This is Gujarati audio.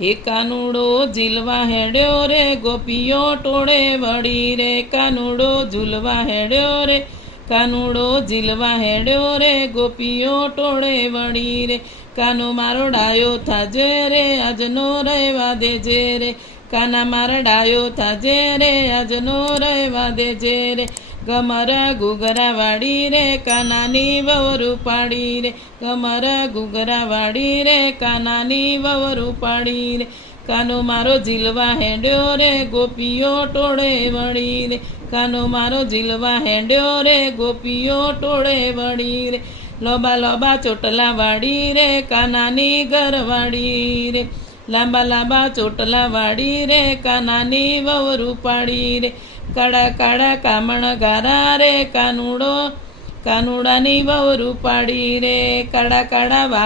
હે કાનુડો ઝીલવા હેડ્યો રે ગોપીઓ ટોળે વળી રે, કાનુડો ઝૂલવા હેડ્યો રે, કાનુડો ઝીલવા હેડ્યો રે ગોપીઓ ટોળે વળી રે. કાનો મારો ડાયો થાજે રે આજનો રહેવા દેજે રે, કાના મારા ડાયો થાજે રે આજનો રહેવા દેજે રે. ગમરા ઘૂઘરા વાળી રે કાનાની વવરું પાડી રે, ગમરા ઘૂઘરા વાળી રે કાનાની વવરું પાડી રે. કાનો મારો ઝીલવા હેડ્યો રે ગોપીઓ ટોળે વળી રે, કાનો મારો ઝીલવા હેડ્યો રે ગોપીઓ ટોળે વળી રે. લોબા લોબા ચોટલા વાળી રે કાનાની ઘરવાળી રે, લાંબા લાંબા ચોટલા વાળી રે કાનાની વવરું પાડી રે. કાળા કાળા કામણ ગારા રે કાનુડાની વવરું પાડી રે, કાળા કાળા